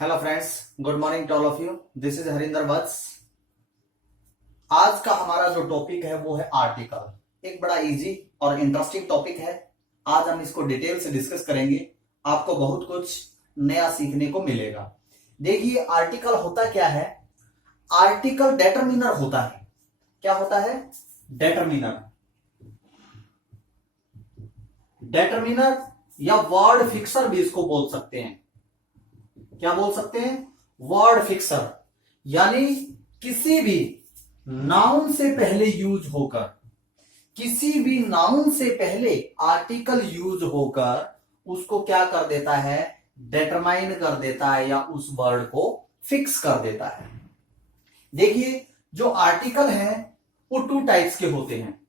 Hello friends, good morning to all of you. This is Harinder Vats. आज का हमारा जो टॉपिक है वो है आर्टिकल। एक बड़ा इजी और इंटरेस्टिंग टॉपिक है। आज हम इसको डिटेल से डिस्कस करेंगे। आपको बहुत कुछ नया सीखने को मिलेगा। देखिए, आर्टिकल होता क्या है। आर्टिकल डेटरमिनर होता है। क्या होता है? डेटरमिनर। डेटरमिनर या वर्ड फिक्सर भी इसको बोल सकते हैं। क्या बोल सकते हैं? Word fixer. यानी किसी भी नाउन से पहले यूज होकर, किसी भी नाउन से पहले आर्टिकल यूज होकर उसको क्या कर देता है? डिटरमाइन कर देता है या उस वर्ड को फिक्स कर देता है। देखिए, जो आर्टिकल है वो टू टाइप्स के होते हैं।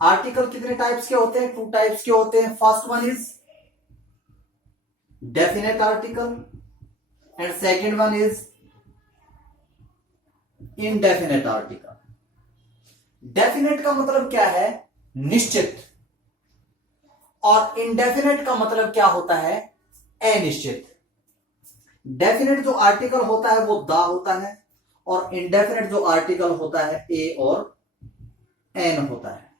आर्टिकल कितने टाइप्स के होते हैं? टू टाइप्स के होते हैं। First one is definite article and second one is indefinite article. definite का मतलब क्या है? निश्चित। और indefinite का मतलब क्या होता है? अनिश्चित। definite जो आर्टिकल होता है वो द होता है और indefinite जो आर्टिकल होता है ए और एन होता है।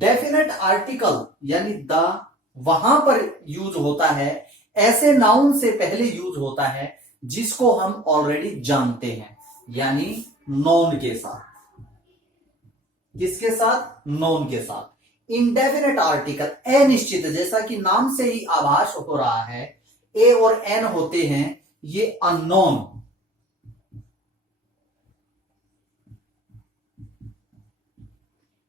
definite आर्टिकल यानी द वहां पर यूज होता है, ऐसे नाउन से पहले यूज होता है जिसको हम ऑलरेडी जानते हैं, यानी नोन के साथ। किसके साथ? नोन के साथ। इंडेफिनेट आर्टिकल अनिश्चित, जैसा कि नाम से ही आभास हो रहा है, ए और एन होते हैं, ये अननोन।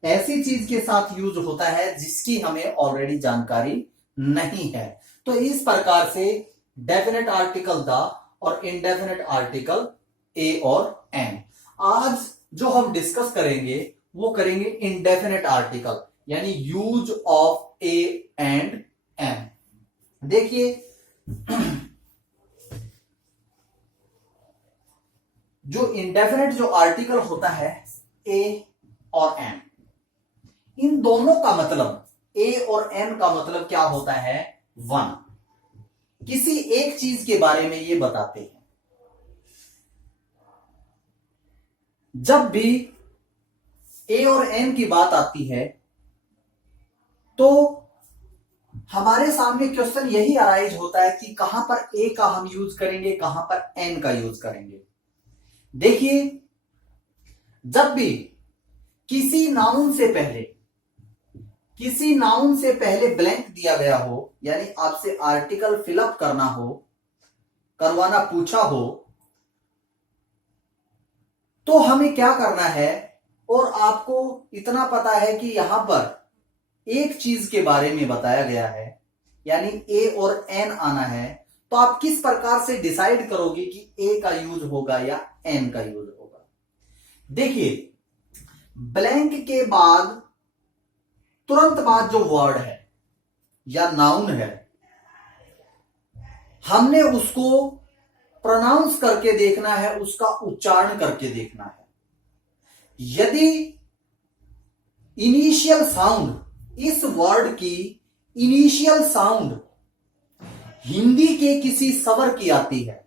ऐसी चीज के साथ यूज होता है जिसकी हमें ऑलरेडी जानकारी नहीं है। तो इस प्रकार से डेफिनेट आर्टिकल द और इनडेफिनेट आर्टिकल ए और एन। आज जो हम डिस्कस करेंगे वो करेंगे इनडेफिनेट आर्टिकल, यानी use of a and an. देखिए, जो इनडेफिनेट जो आर्टिकल होता है ए और एन, इन दोनों का मतलब, ए और एन का मतलब क्या होता है? वन। किसी एक चीज के बारे में ये बताते हैं। जब भी ए और एन की बात आती है तो हमारे सामने क्वेश्चन यही अराइज होता है कि कहां पर ए का हम यूज करेंगे, कहां पर एन का यूज करेंगे। देखिए, जब भी किसी नाउन से पहले ब्लैंक दिया गया हो, यानी आपसे आर्टिकल फिलअप करवाना पूछा हो, तो हमें क्या करना है? और आपको इतना पता है कि यहां पर एक चीज के बारे में बताया गया है, यानी ए और एन आना है, तो आप किस प्रकार से डिसाइड करोगे कि ए का यूज होगा या एन का यूज होगा? देखिए, ब्लैंक के बाद तुरंत बाद जो वर्ड है या नाउन है, हमने उसको प्रोनाउंस करके देखना है, उसका उच्चारण करके देखना है। यदि इनिशियल साउंड, इस वर्ड की इनिशियल साउंड हिंदी के किसी स्वर की आती है,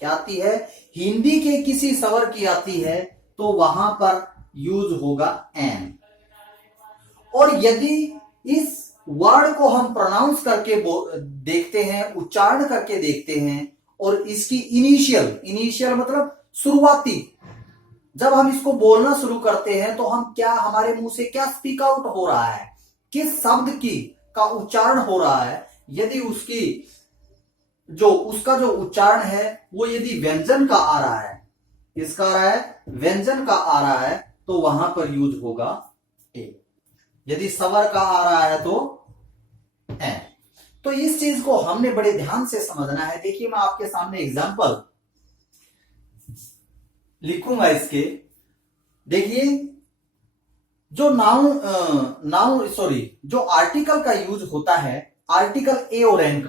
क्या आती है? हिंदी के किसी स्वर की आती है, तो वहां पर यूज होगा एन। और यदि इस वर्ड को हम प्रोनाउंस करके देखते हैं, उच्चारण करके देखते हैं, और इसकी इनिशियल मतलब शुरुआती, जब हम इसको बोलना शुरू करते हैं तो हम क्या, हमारे मुंह से क्या स्पीक आउट हो रहा है, किस शब्द की का उच्चारण हो रहा है, यदि उसका जो उच्चारण है वो यदि व्यंजन का आ रहा है, किसका आ रहा है? व्यंजन का आ रहा है, तो वहां पर यूज होगा ए। यदि स्वर का आ रहा है तो एन। तो इस चीज को हमने बड़े ध्यान से समझना है। देखिए, मैं आपके सामने एग्जांपल लिखूंगा इसके। देखिए, जो जो आर्टिकल का यूज होता है, आर्टिकल ए और एन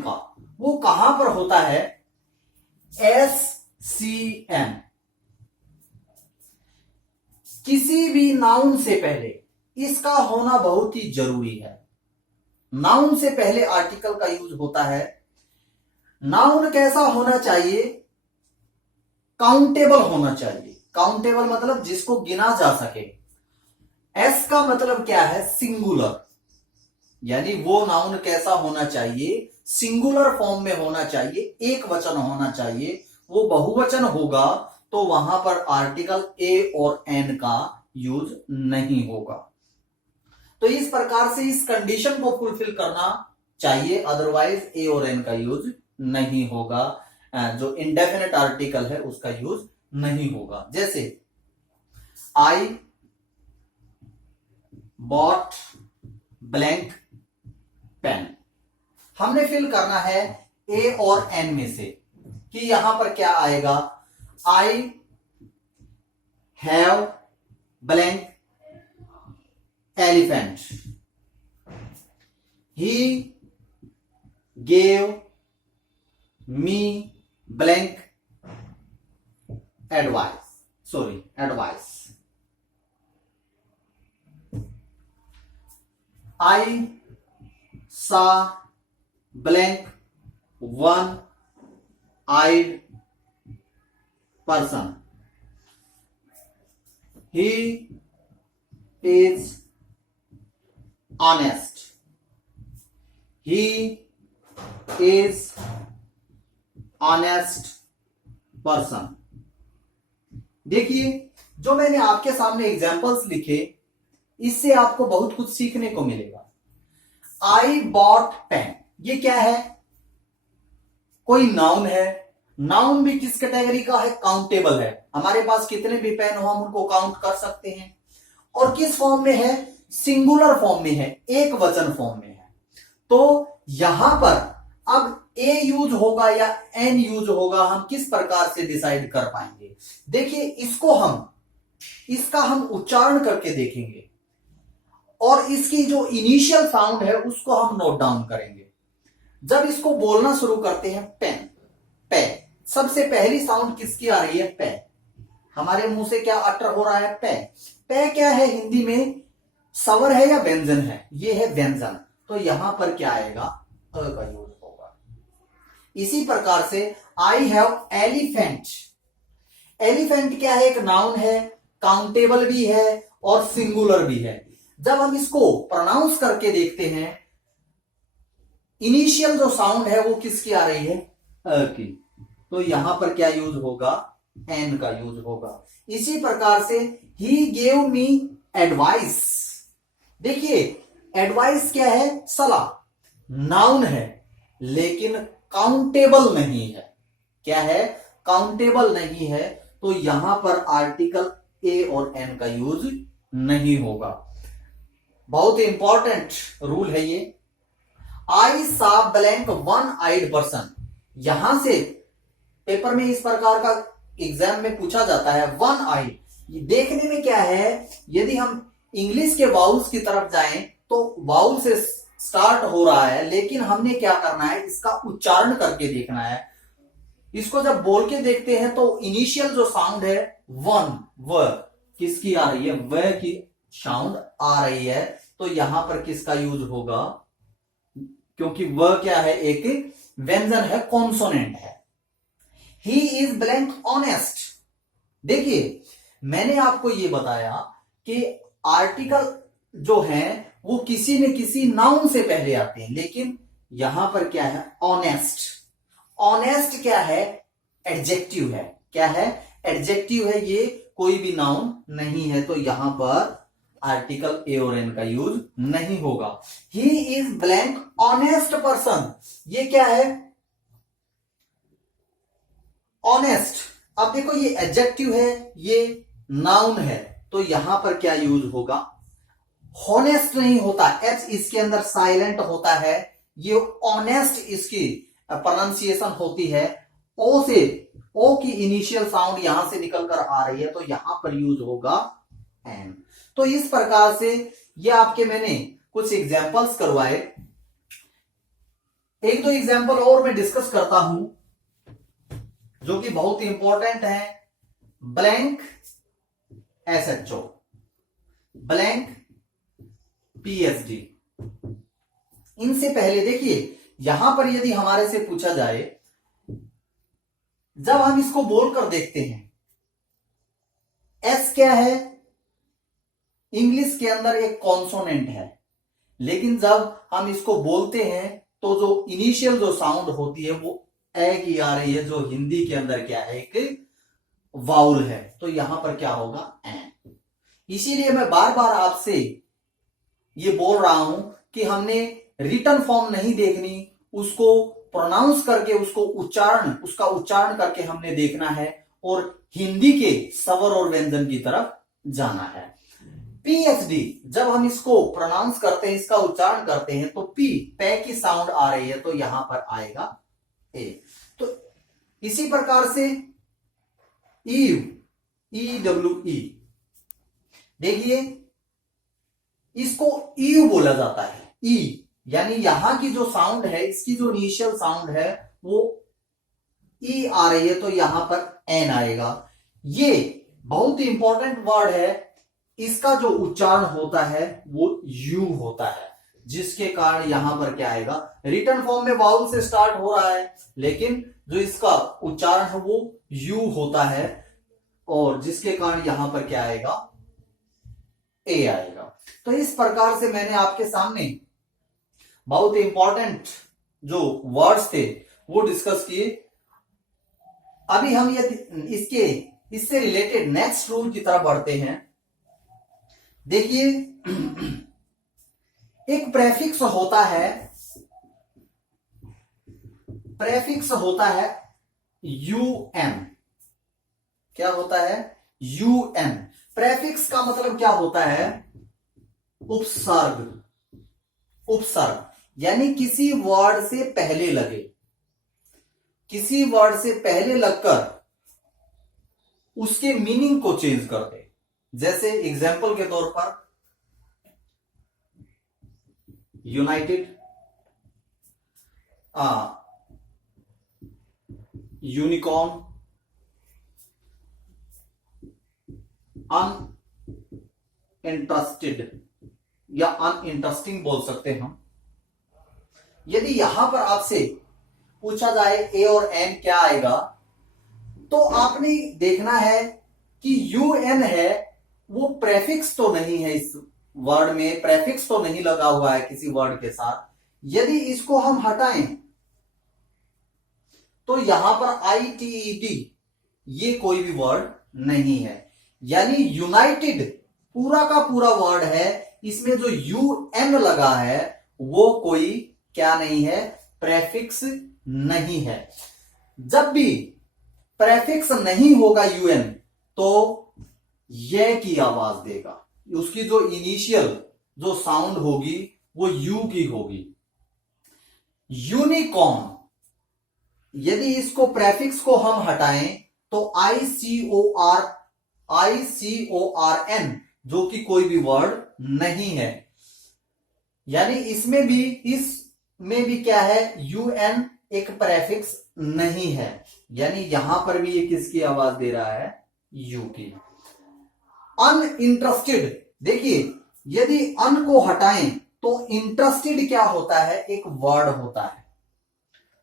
का, वो कहां पर होता है? एस सी एन। किसी भी नाउन से पहले इसका होना बहुत ही जरूरी है। नाउन से पहले आर्टिकल का यूज होता है। नाउन कैसा होना चाहिए? काउंटेबल होना चाहिए। काउंटेबल मतलब जिसको गिना जा सके। एस का मतलब क्या है? सिंगुलर, यानी वो नाउन कैसा होना चाहिए? सिंगुलर फॉर्म में होना चाहिए, एक वचन होना चाहिए। वो बहुवचन होगा तो वहां पर आर्टिकल ए और एन का यूज नहीं होगा। तो इस प्रकार से इस कंडीशन को फुलफिल करना चाहिए, अदरवाइज ए और एन का यूज नहीं होगा। जो इंडेफिनेट आर्टिकल है उसका यूज नहीं होगा। जैसे आई बॉट ब्लैंक पेन, हमने फिल करना है ए और एन में से कि यहां पर क्या आएगा। I have blank elephant, he gave me blank advice. I saw blank one-eyed person. He is honest. He is honest person. देखिए, जो मैंने आपके सामने एग्जाम्पल्स लिखे, इससे आपको बहुत कुछ सीखने को मिलेगा। आई बॉट पेन, ये क्या है? कोई नाउन है। नाउन भी किस कैटेगरी का है? काउंटेबल है। हमारे पास कितने भी पेन हो हम उनको काउंट कर सकते हैं। और किस फॉर्म में है? सिंगुलर फॉर्म में है, एक वचन फॉर्म में है। तो यहां पर अब ए यूज होगा या एन यूज होगा, हम किस प्रकार से डिसाइड कर पाएंगे? देखिए, इसका हम उच्चारण करके देखेंगे और इसकी जो इनिशियल साउंड है उसको हम नोट डाउन करेंगे। जब इसको बोलना शुरू करते हैं, पेन, पे, सबसे पहली साउंड किसकी आ रही है? पे। हमारे मुंह से क्या अटर हो रहा है? पे। पे क्या है हिंदी में? स्वर है या व्यंजन है? ये है व्यंजन। तो यहां पर क्या आएगा? अ का यूज होगा। इसी प्रकार से आई हैव एलिफेंट। एलिफेंट क्या है? एक नाउन है, काउंटेबल भी है और सिंगुलर भी है। जब हम इसको प्रोनाउंस करके देखते हैं, इनिशियल जो साउंड है वो किसकी आ रही है? अ की। तो यहां पर क्या यूज होगा? एन का यूज होगा। इसी प्रकार से ही गेव मी एडवाइस। देखिए, एडवाइस क्या है? सलाह, नाउन है लेकिन काउंटेबल नहीं है। क्या है? काउंटेबल नहीं है। तो यहां पर आर्टिकल ए और एन का यूज नहीं होगा। बहुत इंपॉर्टेंट रूल है ये। आई सा ब्लैंक वन आइड पर्सन, यहां से पेपर में इस प्रकार का एग्जाम में पूछा जाता है। वन आइड, ये देखने में क्या है? यदि हम इंग्लिश के वाउल्स की तरफ जाएं तो वाउल से स्टार्ट हो रहा है, लेकिन हमने क्या करना है? इसका उच्चारण करके देखना है। इसको जब बोल के देखते हैं तो इनिशियल जो साउंड है वन, व किसकी आ रही है? व की साउंड आ रही है। तो यहां पर किसका यूज होगा? क्योंकि वह क्या है? एक व्यंजन है, कॉन्सोनेंट है। He is blank honest. देखिए, मैंने आपको यह बताया कि आर्टिकल जो है वो किसी न किसी नाउन से पहले आते हैं, लेकिन यहां पर क्या है? ऑनेस्ट। ऑनेस्ट क्या है? एडजेक्टिव है। क्या है? एडजेक्टिव है। ये कोई भी नाउन नहीं है। तो यहां पर आर्टिकल ए और एन का यूज नहीं होगा। He is blank honest person, ये क्या है? ऑनेस्ट। अब देखो, ये एडजेक्टिव है, ये नाउन है। तो यहां पर क्या यूज होगा? हॉनेस्ट नहीं होता, एच इसके अंदर साइलेंट होता है। ये ऑनेस्ट इसकी प्रोनाउंसिएशन होती है। ओ से, ओ की इनिशियल साउंड यहां से निकलकर आ रही है, तो यहां पर यूज होगा एन। तो इस प्रकार से ये आपके मैंने कुछ एग्जाम्पल्स करवाए। एक दो एग्जाम्पल और मैं डिस्कस करता हूं जो कि बहुत इंपॉर्टेंट है। ब्लैंक SHO, ब्लैंक PhD, इनसे पहले देखिए, यहां पर यदि हमारे से पूछा जाए, जब हम इसको बोलकर देखते हैं, एस क्या है, इंग्लिश के अंदर एक कॉन्सोनेंट है, लेकिन जब हम इसको बोलते हैं तो जो इनिशियल जो साउंड होती है वो ए की आ रही है, जो हिंदी के अंदर क्या है, एक वाउल है, तो यहां पर क्या होगा, एन। इसीलिए मैं बार बार आपसे ये बोल रहा हूं कि हमने रिटन फॉर्म नहीं देखनी, उसको प्रोनाउंस करके, उसका उच्चारण करके हमने देखना है और हिंदी के स्वर और व्यंजन की तरफ जाना है। पीएचडी, जब हम इसको प्रोनाउंस करते हैं, इसका उच्चारण करते हैं, तो पे की साउंड आ रही है, तो यहां पर आएगा ए। तो इसी प्रकार से EWE, देखिए इसको ईयू बोला जाता है, ई, यानी यहां की जो साउंड है, इसकी जो इनिशियल साउंड है वो ई आ रही है, तो यहां पर एन आएगा। ये बहुत ही इंपॉर्टेंट वर्ड है, इसका जो उच्चारण होता है वो यू होता है, जिसके कारण यहां पर क्या आएगा, रिटन फॉर्म में वाउल से स्टार्ट हो रहा है, लेकिन जो इसका उच्चारण है वो यू होता है, और जिसके कारण यहां पर क्या आएगा, ए आएगा। तो इस प्रकार से मैंने आपके सामने बहुत इंपॉर्टेंट जो वर्ड्स थे वो डिस्कस किए। अभी हम यदि इससे रिलेटेड नेक्स्ट रूल की तरफ बढ़ते हैं। देखिए, एक प्रेफिक्स होता है यूएन। क्या होता है, यूएन। प्रेफिक्स का मतलब क्या होता है, उपसर्ग, यानी किसी वर्ड से पहले लगकर उसके मीनिंग को चेंज कर दे। जैसे एग्जाम्पल के तौर पर यूनाइटेड, यूनिकॉर्न, अनइंटरेस्टेड या अनइंटरेस्टिंग बोल सकते हैं हम। यदि यहां पर आपसे पूछा जाए ए और एन क्या आएगा, तो आपने देखना है कि यूएन है, वो प्रेफिक्स तो नहीं है, इस वर्ड में प्रेफिक्स तो नहीं लगा हुआ है किसी वर्ड के साथ। यदि इसको हम हटाएं तो यहां पर ITED ये कोई भी वर्ड नहीं है, यानी यूनाइटेड पूरा का पूरा वर्ड है, इसमें जो UN लगा है वो कोई क्या नहीं है, प्रेफिक्स नहीं है। जब भी प्रेफिक्स नहीं होगा UN, तो ये की आवाज देगा, उसकी जो इनिशियल जो साउंड होगी वो यू की होगी। यूनिकॉर्न, यदि इसको प्रेफिक्स को हम हटाएं तो ICORN जो कि कोई भी वर्ड नहीं है, यानी इसमें भी क्या है, UN एक प्रेफिक्स नहीं है, यानी यहां पर भी ये किसकी आवाज दे रहा है, यू की। अनइंटरेस्टेड, देखिए यदि अन को हटाएं तो इंटरेस्टेड क्या होता है, एक वर्ड होता है,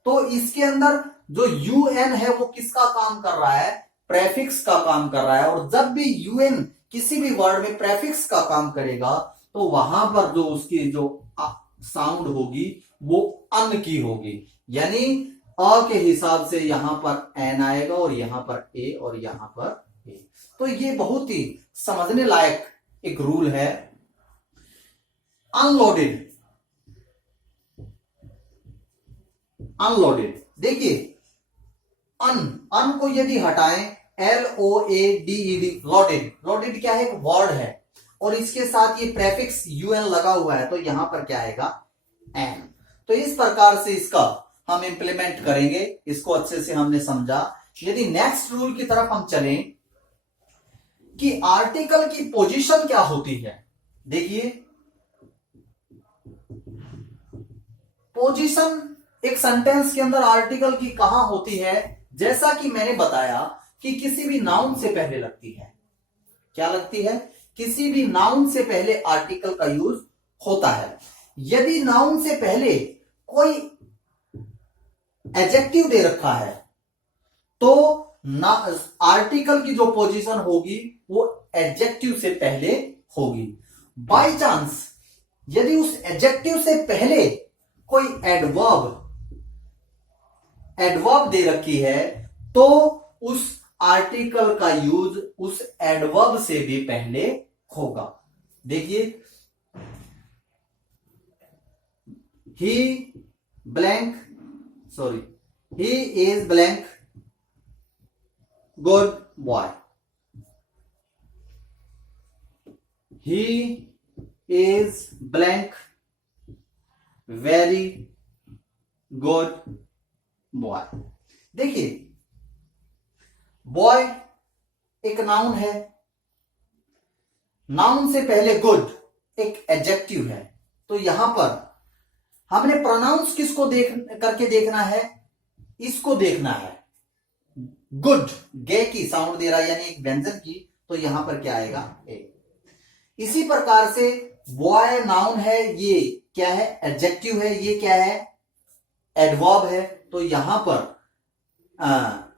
तो इसके अंदर जो UN है वो किसका काम कर रहा है, प्रेफिक्स का काम कर रहा है। और जब भी UN किसी भी वर्ड में प्रेफिक्स का काम करेगा तो वहां पर जो उसकी जो साउंड होगी वो अन की होगी, यानी अ के हिसाब से यहां पर एन आएगा और यहां पर ए और यहां पर ए। तो ये बहुत ही समझने लायक एक रूल है। अनलोडेड, देखिए अन को यदि हटाएं, LOADED, लोडेड क्या है, एक वर्ड है, और इसके साथ ये प्रेफिक्स UN लगा हुआ है, तो यहां पर क्या आएगा, एन। तो इस प्रकार से इसका हम इंप्लीमेंट करेंगे, इसको अच्छे से हमने समझा। यदि नेक्स्ट रूल की तरफ हम चलें कि आर्टिकल की पोजीशन क्या होती है, देखिए पोजीशन एक सेंटेंस के अंदर आर्टिकल की कहां होती है, जैसा कि मैंने बताया कि किसी भी नाउन से पहले लगती है। क्या लगती है, किसी भी नाउन से पहले आर्टिकल का यूज होता है। यदि नाउन से पहले कोई एडजेक्टिव दे रखा है तो आर्टिकल की जो पोजीशन होगी वो एडजेक्टिव से पहले होगी। बाय चांस यदि उस एडजेक्टिव से पहले कोई एडवर्ब दे रखी है तो उस आर्टिकल का यूज उस एडवर्ब से भी पहले होगा। देखिए, he is blank good boy. He is blank very good boy. देखिए, बॉय एक नाउन है, नाउन से पहले गुड एक एडजेक्टिव है, तो यहां पर हमने प्रोनाउंस किसको करके देखना है, इसको देखना है। गुड गे की साउंड दे रहा है यानी एक व्यंजन की, तो यहां पर क्या आएगा, ए। इसी प्रकार से बॉय नाउन है, ये क्या है, एडजेक्टिव है, ये क्या है, एडवर्ब है, तो यहां पर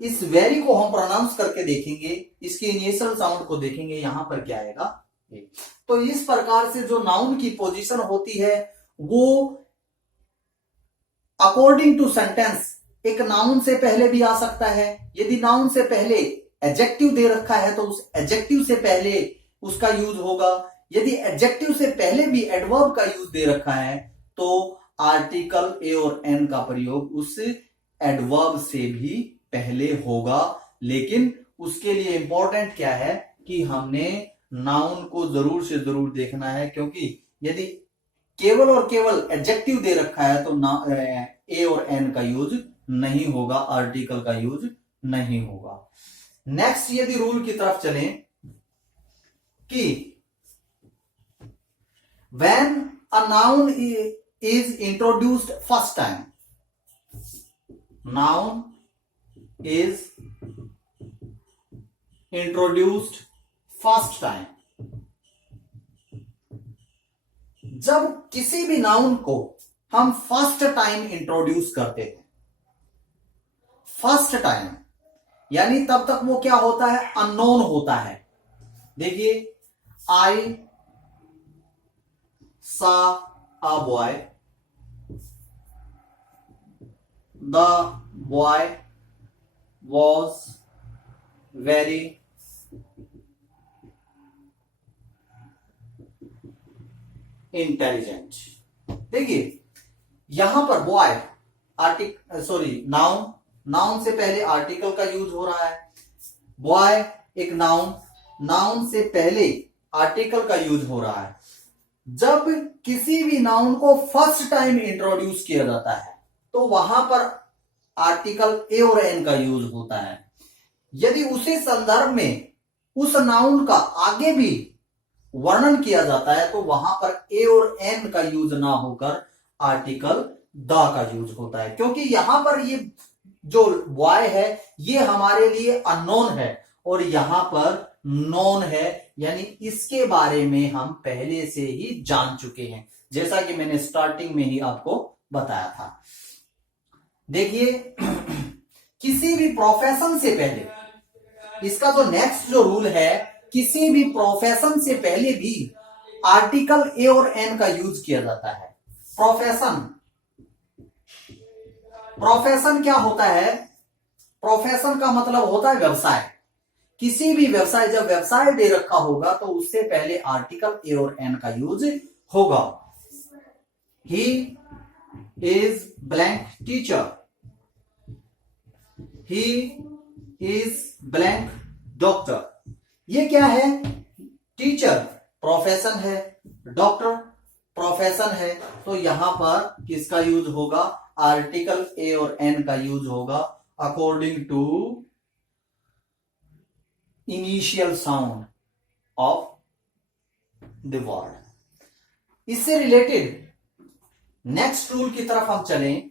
इस वेरी को हम प्रोनाउंस करके देखेंगे, इसकी इनिशियल साउंड को देखेंगे, यहां पर क्या आएगा, ए। तो इस प्रकार से जो नाउन की पोजीशन होती है वो अकॉर्डिंग टू सेंटेंस एक नाउन से पहले भी आ सकता है। यदि नाउन से पहले एडजेक्टिव दे रखा है तो उस एडजेक्टिव से पहले उसका यूज होगा। यदि एडजेक्टिव से पहले भी एडवर्ब का यूज दे रखा है तो आर्टिकल ए और एन का प्रयोग उस एडवर्ब से भी पहले होगा। लेकिन उसके लिए इंपॉर्टेंट क्या है कि हमने नाउन को जरूर से जरूर देखना है, क्योंकि यदि केवल और केवल एडजेक्टिव दे रखा है तो ए और एन का यूज नहीं होगा, आर्टिकल का यूज नहीं होगा। नेक्स्ट यदि रूल की तरफ चलें कि when a noun is introduced first time, noun is introduced first time, जब किसी भी नाउन को हम फर्स्ट टाइम इंट्रोड्यूस करते हैं, फर्स्ट टाइम यानी तब तक वो क्या होता है, अननोन होता है। देखिए, आई सा a boy, the boy was very intelligent. देखिए, यहां पर बॉय नाउन से पहले आर्टिकल का यूज हो रहा है। बॉय एक नाउन से पहले आर्टिकल का यूज हो रहा है। जब किसी भी नाउन को फर्स्ट टाइम इंट्रोड्यूस किया जाता है तो वहां पर आर्टिकल ए और एन का यूज होता है। यदि उसी संदर्भ में उस नाउन का आगे भी वर्णन किया जाता है तो वहां पर ए और एन का यूज ना होकर आर्टिकल द का यूज होता है, क्योंकि यहां पर ये जो बॉय है ये हमारे लिए अननोन है और यहां पर नोन है, यानी इसके बारे में हम पहले से ही जान चुके हैं, जैसा कि मैंने स्टार्टिंग में ही आपको बताया था। देखिए, किसी भी प्रोफेशन से पहले, इसका जो नेक्स्ट जो रूल है, किसी भी प्रोफेशन से पहले भी आर्टिकल ए और एन का यूज किया जाता है। प्रोफेशन क्या होता है, प्रोफेशन का मतलब होता है व्यवसाय। किसी भी व्यवसाय, जब व्यवसाय दे रखा होगा तो उससे पहले आर्टिकल ए और एन का यूज होगा। He is blank teacher, he is blank doctor. ये क्या है, टीचर प्रोफेशन है, डॉक्टर प्रोफेशन है, तो यहां पर किसका यूज होगा, आर्टिकल ए और एन का यूज होगा according to initial sound of the word. इससे रिलेटेड नेक्स्ट रूल की तरफ हम चलें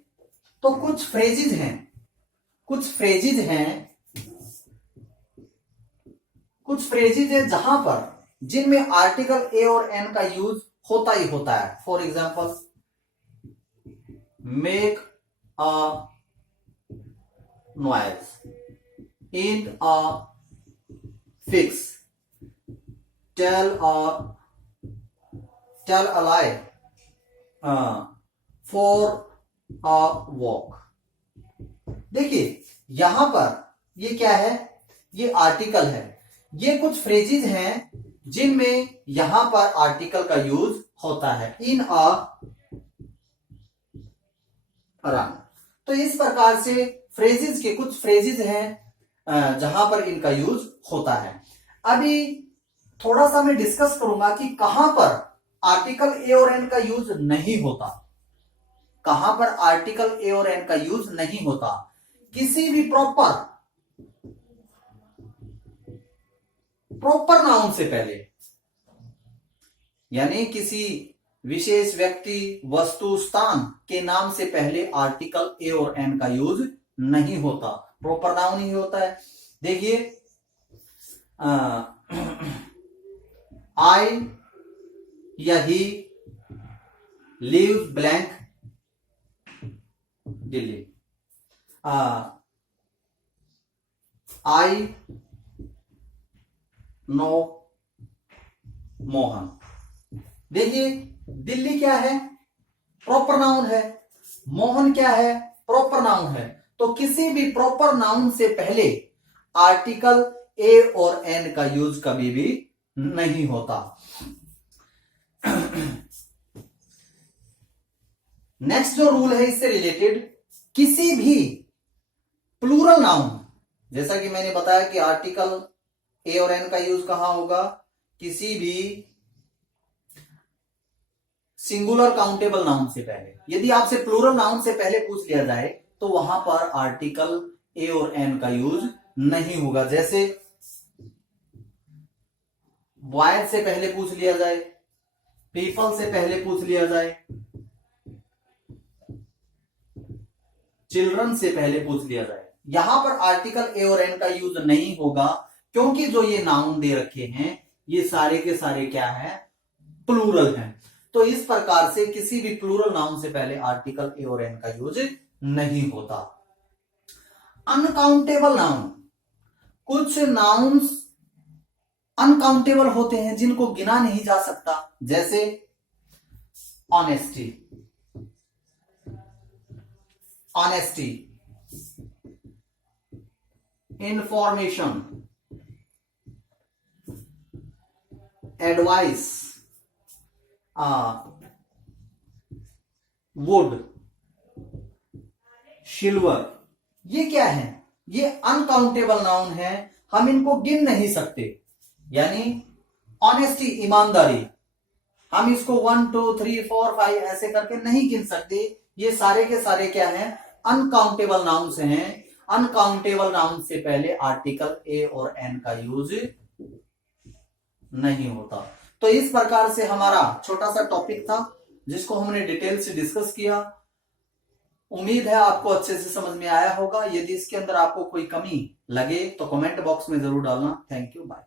तो कुछ फ्रेजेज हैं जहां पर जिनमें आर्टिकल ए और एन का यूज होता ही होता है। For example, make a noise, in a fix, tell a lie, for a walk. देखिए यहां पर ये क्या है, ये आर्टिकल है। ये कुछ फ्रेजेस हैं जिनमें यहां पर आर्टिकल का यूज होता है, इन अ रन। तो इस प्रकार से फ्रेजेस के कुछ फ्रेजेस हैं जहां पर इनका यूज होता है। अभी थोड़ा सा मैं डिस्कस करूंगा कि कहां पर आर्टिकल ए और एन का यूज नहीं होता। कहां पर आर्टिकल ए और एन का यूज नहीं होता? किसी भी प्रॉपर नाउन से पहले, यानी किसी विशेष व्यक्ति, वस्तु, स्थान के नाम से पहले आर्टिकल ए और एन का यूज नहीं होता, प्रॉपर नाउन ही होता है। देखिए आई या ही leave blank Delhi, I know Mohan. देखिए दिल्ली क्या है, प्रॉपर नाउन है। मोहन क्या है, प्रॉपर नाउन है। तो किसी भी प्रॉपर नाउन से पहले आर्टिकल ए और एन का यूज कभी भी नहीं होता। नेक्स्ट जो रूल है इससे रिलेटेड, किसी भी प्लूरल नाउन, जैसा कि मैंने बताया कि आर्टिकल ए और एन का यूज कहां होगा, किसी भी सिंगुलर काउंटेबल नाउन से पहले। यदि आपसे प्लूरल नाउन से पहले पूछ लिया जाए तो वहां पर आर्टिकल ए और एन का यूज नहीं होगा। जैसे बॉयज से पहले पूछ लिया जाए, पीपल से पहले पूछ लिया जाए, चिल्ड्रन से पहले पूछ लिया जाए, यहां पर आर्टिकल ए और एन का यूज नहीं होगा, क्योंकि जो ये नाउन दे रखे हैं ये सारे के सारे क्या है, प्लूरल हैं। तो इस प्रकार से किसी भी प्लूरल नाउन से पहले आर्टिकल ए और एन का यूज नहीं होता। अनकाउंटेबल नाउन, कुछ नाउन्स अनकाउंटेबल होते हैं जिनको गिना नहीं जा सकता। जैसे honesty, honesty, information, advice, would, silver, ये क्या है, ये अनकाउंटेबल नाउन है, हम इनको गिन नहीं सकते। यानी ऑनेस्टी, ईमानदारी, हम इसको 1 2 3 4 5 ऐसे करके नहीं गिन सकते। ये सारे के सारे क्या हैं, अनकाउंटेबल नाउन्स हैं। अनकाउंटेबल नाउन से पहले आर्टिकल ए और एन का यूज नहीं होता। तो इस प्रकार से हमारा छोटा सा टॉपिक था जिसको हमने डिटेल से डिस्कस किया। उम्मीद है आपको अच्छे से समझ में आया होगा। यदि इसके अंदर आपको कोई कमी लगे तो कमेंट बॉक्स में जरूर डालना। Thank you, bye.